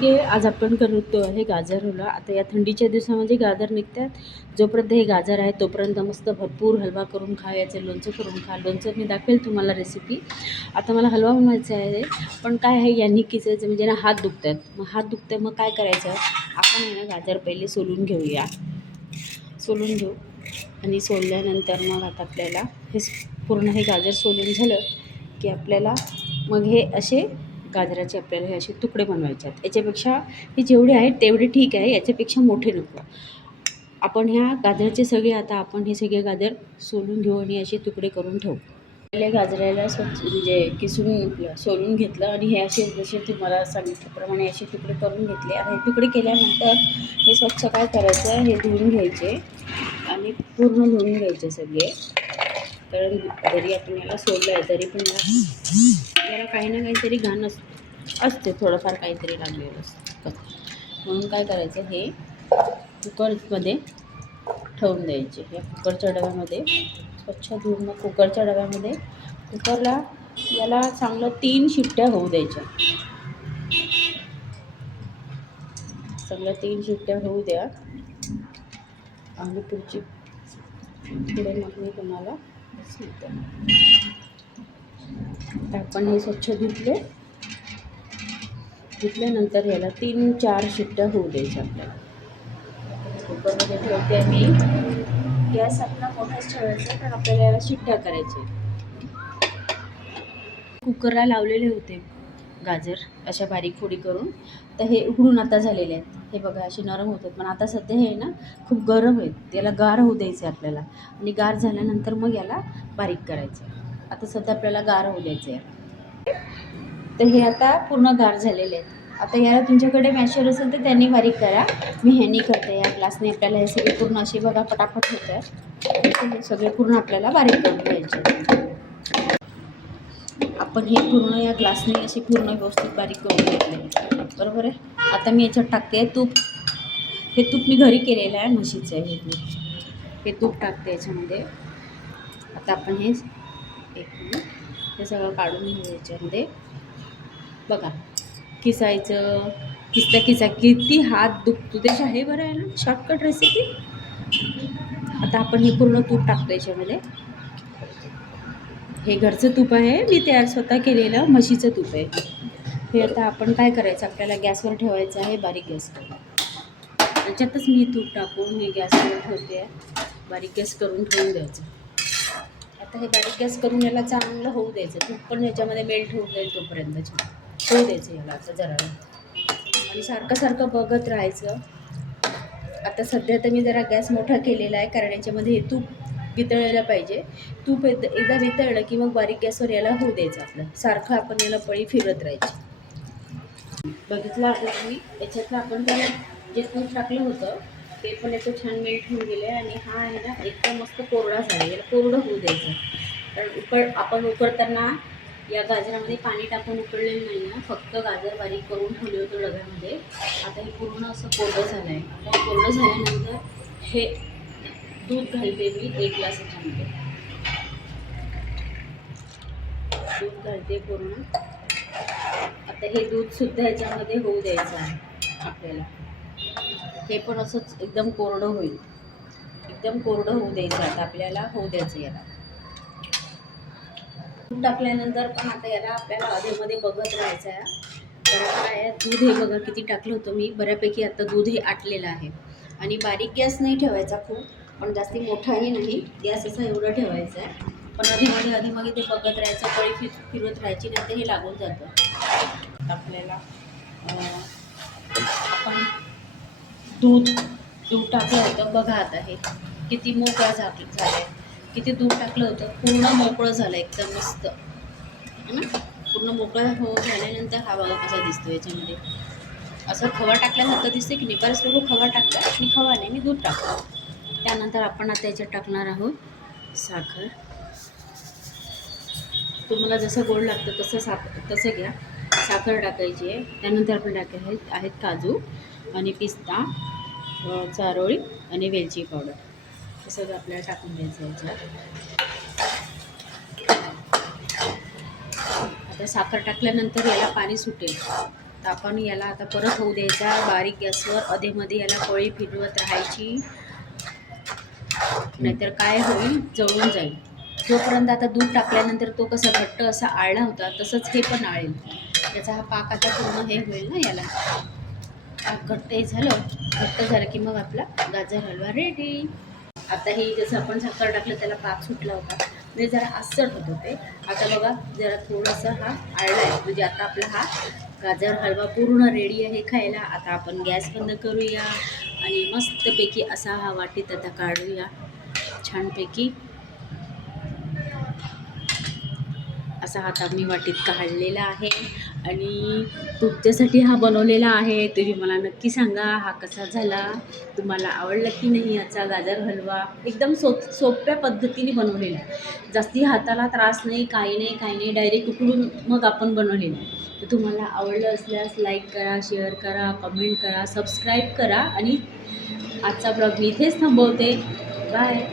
ठीक आहे. आज आपण करतो आहे गाजर हलवा. आता या थंडीच्या दिवसामध्ये गाजर निघतात. जोपर्यंत हे गाजर आहे तोपर्यंत मस्त भरपूर हलवा करून खा, याचं लोणचं करून खा. लोणचं मी दाखवेल तुम्हाला रेसिपी. आता मला हलवा बनवायचा आहे, पण काय आहे यांनी किसायचं म्हणजे ना हात दुखतात. मग हात दुखतं मग काय करायचं, आपण आहे ना गाजर पहिले सोलून घेऊया. सोलून घेऊ आणि सोलल्यानंतर मग आता आपल्याला पूर्ण हे गाजर सोलून झालं की आपल्याला मग हे असे गाजराचे आपल्याला हे असे तुकडे बनवायचे आहेत. याच्यापेक्षा हे जेवढे आहेत तेवढे ठीक आहे, याच्यापेक्षा मोठे नको. आपण ह्या गाजराचे सगळे आता आपण हे सगळे गाजर सोलून घेऊ आणि असे तुकडे करून ठेवू. पहिले गाजराला स्वच्छ म्हणजे किसून सोलून घेतलं आणि हे असे जसे तुम्हाला सांगितल्याप्रमाणे असे तुकडे करून घेतले. आता हे तुकडे केल्यानंतर हे स्वच्छ काय करायचं, हे धुवून घ्यायचे आणि पूर्ण धुवून घ्यायचे सगळे. कारण जरी आपण याला सोडलं आहे तरी पण याला काही ना काहीतरी घाण असते, थोडंफार काहीतरी लागलेलं असतं. म्हणून काय करायचं, हे कुकरमध्ये ठेवून द्यायचे. या कुकरच्या डब्यामध्ये स्वच्छ धुवून मग कुकरच्या डब्यामध्ये कुकरला याला चांगलं 3 शिट्ट्या होऊ द्यायच्या. चांगल्या 3 शिट्ट्या होऊ द्या आणि पुढे मग मी तुम्हाला सांगते. आपण हे स्वच्छ धुतल्यानंतर याला 3-4 शिट्ट्या होऊ द्यायच्या आपल्याला. कुकरमध्ये ठेवते मी. गॅस आपला मोठाच ठेवायचा कारण आपल्याला याला शिट्ट्या करायचे. कुकरला लावलेले होते गाजर अशा बारीक फोडी करून, तर हे उकडून आता झालेले आहेत. हे बघा असे नरम होतात, पण आता सध्या हे ना खूप गरम आहेत. त्याला गार होऊ द्यायचं आहे आपल्याला आणि गार झाल्यानंतर मग याला बारीक करायचं आहे. आता सध्या आपल्याला गार होऊ द्यायचं आहे. तर हे आता पूर्ण गार झालेले आहेत. आता याला तुमच्याकडे मॅशर असेल तर त्यांनी बारीक करा. मी ह्यानी करते, या ग्लासने आपल्याला हे सगळे पूर्ण असे बघा पटापट होत आहे. हे सगळे पूर्ण आपल्याला बारीक करून घ्यायचे. आपण हे पूर्ण या ग्लासने असे पूर्ण व्यवस्थित बारीक करून घेतले, बरोबर आहे. आता मी याच्यात टाकते तूप. हे तूप मी घरी केलेलं आहे, म्हशीचं आहे हे तूप टाकते याच्यामध्ये. आता आपण हे हे सगळं काढून घेऊ याच्यामध्ये. बघा किसायचं, किसा किती हात दुखतो त्याच्या. हे बरं आहे ना शॉर्टकट रेसिपी. आता आपण हे पूर्ण तूप टाकतो याच्यामध्ये. हे घरचं तूप आहे, मी तयार स्वतः केलेलं म्हशीचं तूप आहे हे. आता आपण काय करायचं, आपल्याला गॅसवर ठेवायचं आहे बारीक गॅसवर. त्याच्यातच मी तूप टाकून हे गॅसवर ठेवते, बारीक गॅस करून ठेवून द्यायचं. आता हे बारीक गॅस करून याला चांगलं होऊ द्यायचं. तूप पण ह्याच्यामध्ये मेल्ट होऊ जाईल तोपर्यंत होऊ द्यायचं याला असं जरा, आणि सारखं बघत राहायचं. आता सध्या तर मी जरा गॅस मोठा केलेला आहे कारण याच्यामध्ये हे तूप वितळायला पाहिजे. तूप एकदा वितळलं की मग बारीक गॅसवर याला होऊ द्यायचं. आपलं सारखं आपण याला पळी फिरत राहायची. बघितलं आपलं मी याच्यातलं आपण त्याला जे तूप टाकलं होतं ते पण याचं छान मेल्ट होऊन गेलं आहे. आणि हा आहे ना एकदम मस्त कोरडा झाला. याला कोरडं होऊ द्यायचं कारण आपण उकडताना या गाजरामध्ये पाणी टाकून उकळलेलं नाही ना, फक्त गाजर बारीक करून ठेवले होतं डब्यामध्ये. आता हे पूर्ण असं कोरडं झालं आहे. आता कोरडं झाल्यानंतर हे दूध घालते मी 1 ग्लास याच्यामध्ये. दूध घालते पूर्ण. आता हे दूधसुद्धा याच्यामध्ये होऊ द्यायचं आहे आपल्याला. हे पण असंच एकदम कोरडं होईल. एकदम कोरडं होऊ द्यायचं आता आपल्याला, होऊ द्यायचं याला. दूध टाकल्यानंतर पण आता याला आपल्याला अधेमध्ये बघत राहायचं आहे. तर काय आहे, दूध हे बघा किती टाकलं होतं मी, बऱ्यापैकी आता दूध हे आटलेलं आहे. आणि बारीक गॅस नाही ठेवायचा खूप, पण जास्ती मोठाही नाही. गॅस असा एवढा ठेवायचा आहे. पण अधेमध्ये ते बघत राहायचं, पळी फिरवत राहायची, नाही तर हे लागून जातं आपल्याला. आपण दूध टाकलं होतं बघा. आता हे किती मोकळं झालं आहे. किती दूध टाकलं होतं, पूर्ण मोकळं झालं एकदम मस्त है ना. पूर्ण मोकळं झाल्यानंतर हा बघा कसा दिसतो याच्यामध्ये. असं खवा टाकल्यासारखं दिसते की नाही. बरेच लोक खवा टाकतात, मी खवा नाही, मी दूध टाकतो. त्यानंतर आपण आता याच्यात टाकणार आहोत साखर. तुम्हाला जसं गोड लागतं तसं घ्या. साखर टाकायची आहे. त्यानंतर आपण टाकायचे आहेत काजू आणि पिस्ता, चारोळी आणि वेलची पावडर. हे सगळं आपल्याला टाकून द्यायचं याच्यात. आता साखर टाकल्यानंतर याला पाणी सुटेल. तर आपण याला आता परत होऊ द्यायचा बारीक गॅसवर. अधेमध्ये याला पळी फिरवत राहायची, नाहीतर काय होईल, जळून जाईल. जोपर्यंत आता दूध टाकल्यानंतर तो कसा घट्ट असा आळला होता तसंच हे पण आळेल. याचा हा पाक आता पूर्ण हे होईल ना, याला पाक घट्ट झालं की मग आपला गाजर हलवा रेडी. आता हे जसं आपण साखर टाकलं त्याला पाक सुटला होता, म्हणजे जरा आसट होत होते. आता बघा जरा थोडंसं हा आळला आहे, म्हणजे आता आपला हा गाजर हलवा पूर्ण रेडी आहे खायला. आता आपण गॅस बंद करूया आणि मस्तपैकी असा हा वाटीत आता काढूया छानपैकी. असा हात मी वाटीत काढलेला आहे आणि तुमच्यासाठी हा बनवलेला आहे. तुम्ही मला नक्की सांगा हा कसा झाला, तुम्हाला आवडला की नाही याचा गाजर हलवा. एकदम सोप्या पद्धतीने बनवलेला आहे, जास्ती हाताला त्रास नाही, काही नाही, डायरेक्ट उकडून मग आपण बनवलेला आहे. तर तुम्हाला आवडलं असल्यास लाईक करा, शेअर करा, कमेंट करा, सबस्क्राईब करा आणि आजचा ब्लॉग मी इथेच थांबवते. बाय.